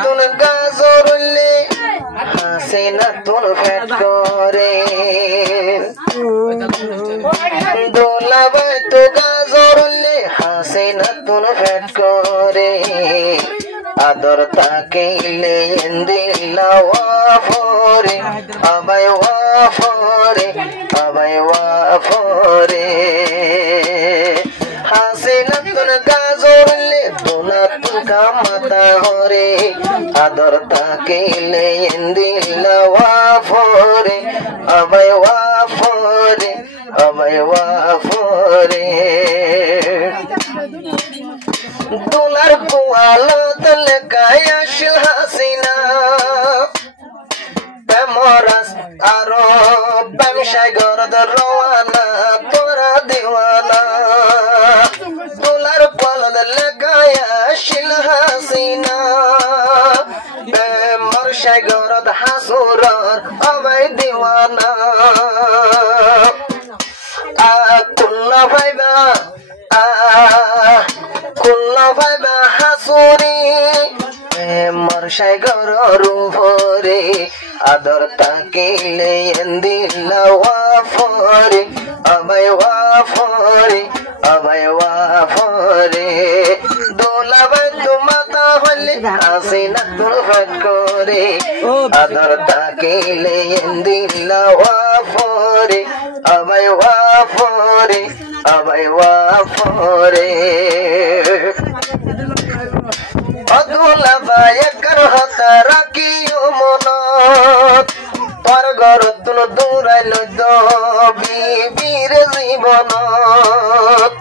নতুন গাজর উঠলে হাসে নতুন ফ্যাট করে দোলাবাই তো গাজর উঠলে হাসে নতুন ফ্যাট করে আদর তাকিলে দিলা ওয়াফরে আবাই ওয়াফরে আবাই ওয়াফরে হাসে নতুন গাজর উঠলে দোলা তুকা মাতা হরে আদর তাকিলে দিলা ওয়াফরে আবাই ওয়াফরে আবাই ওয়াফরে দোলার পোয়ালো তলে কায়াশিল হাসিনা প্রেমরাস আরো ব্যবসায় গরদ রওয়ানা তোরা দেওয়ানা দোলার পোয়ালো তলে কায়াশিল হাসিনা প্রেমরাস গরদ হাসুর আমায় দেওয়ানা কুল্লা ভাইবা কুল্লা ভাইবা হাসুরি মরসাই গরু ভরে আদর তাকিলে দিলা ওয়াফরে আবাই ওয়াফরে আবাই ওয়াফরে দোলাবাই তো মাতা হলে হাসি না তোর ফাট করে আদর তাকিলে দিলা ওয়াফরে আবাই ওয়াফরে আবাই ওয়াফরে অদুলাবাই কর হতা রাখিও মনত তোর ঘর তুল দূরাইল বিবির জীবনত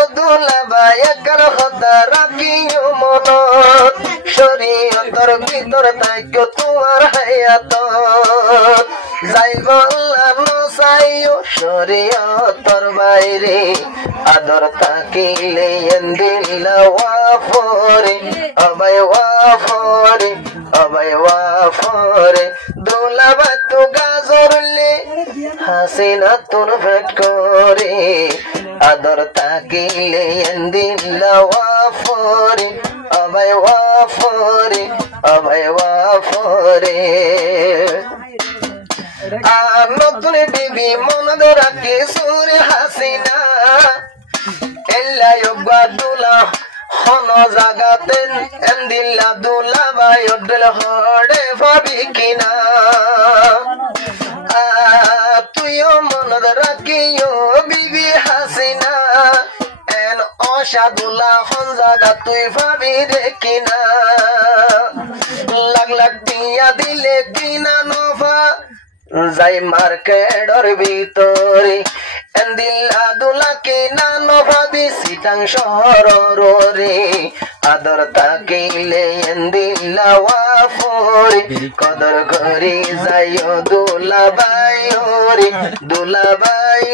অদুলাবাই কর হতা রাখিও মনত শরীয়তর ভিতর থাকো তোমার হায়াত যাইব আল্লাহ নসাইও শরীয়তর বাইরে আদর তাকিলে দিলা ওয়াফরে আবাই ওয়াফরে আবাই ওয়াফরে দোলাবাই তো গাজরলে হাসি নতুন ফেট করে আদর তাকিলে দিলা ওয়াফরে আবাই ওয়াফরে আবাই ওয়াফরে আর নতুন বিবি মনদ রাখি সুরে হাসিনা এল্লা দুলা হন জাগাতেন এন্দিল্লা দুলা বাই অডল হড়ে ভাবি কিনা তুইও মনদ রাখিও বিবি হাসিনা এন অসাদুলা হন জাগা তুই ভাবি রে কিনা লাগ লাগ দিয়া দিলে কিনা নফা যাই মার্কেটর ভিতরে এন্দিল্লা দুলা কিনা নভাবি সিটাং শহর রে আদর তাকিলে এন্দিল্লা ওয়াফরে কদর করি যাইও দুলাবাই রে দুলাবাই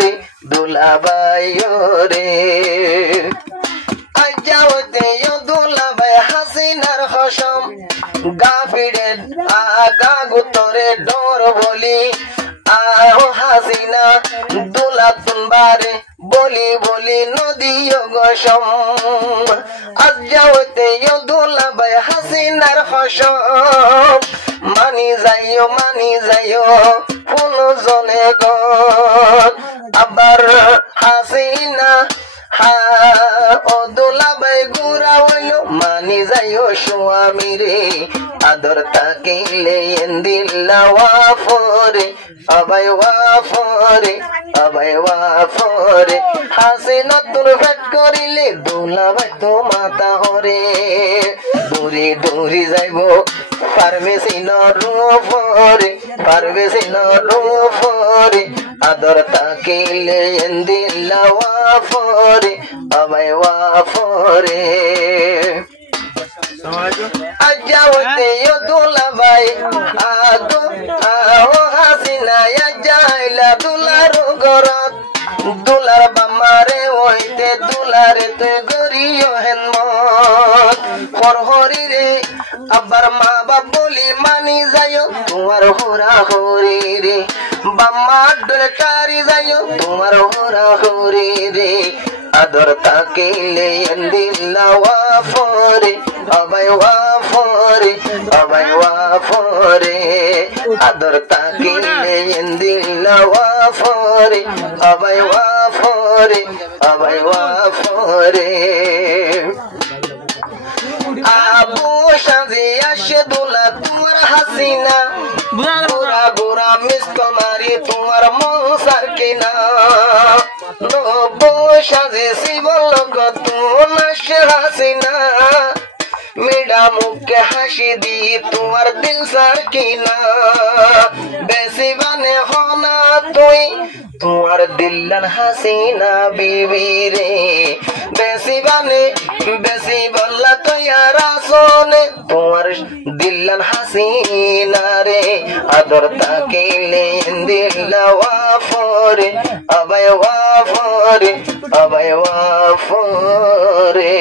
রে দুলাবাই রে আজাওতে দুলাবাই হাসিনার হসম গাফিরে আগা গুতরে ডর বলি আও হাসিনা দুলা তুনবারে বলি বলি নদীয় গসম আজাওতে দুলাবাই হাসিনার হসম মানি যাইও কোন জনে গত আবার হাসিনা ও দুলাবাই গুড়া হইল মানি যাইও স্বামী রে আদর তাকিলে দিলা ওয়াফরে আবাই ওয়াফরে আবাই ওয়াফরে হাসি নতুন ভেট করিলে দুলাবাই তো মাতা হরে দূরে দূরে যাইব ফার্মেসি নরফরে ফার্মেসি নরফরে আদর তাকিলে দিলা ওয়াফরে আবাই ওয়াফরে আজাওতে দুলাবাই আদু আও হাসিনা যাইলা দুলার ঘরত দুলার বামারে ওইতে দুলারে তে গরিও হেনমত হরহরি রে আবার মা বাপ বলি মানি যাইও তোমার হোরা হরি রে বাম্মা ডলে টারি যাইও তোমার হোরা হরি রে আদর তাকিলে দিলা ওয়াফরে আবাই ওয়াফরে ফরে অবাই ওয়াফরে আদর তাকিলে দিল ওয়াফরে অবাই ওয়াফরে অবাই ওয়াফরে আবু সাজি আশদুল্লাহ তোমার হাসিনা গোরা গোরা মিসকমারি তোমার মনসার কিনা নবু সাজি শিবলক তোমার হাসিনা মেডা মুখে হাসি দি তোমার দিল সার কিনা বেশি বানে হনা তুই তোমার দিল্লান হাসিনা বিবি রে বেশি বানে বেশি বললা তো ইয়ারা সোনে তোমার দিল্লান হাসিনা রে আদর তাকিলে দিল্লা ওয়াফরে অবাই ওয়াফরে অবাই ওয়াফরে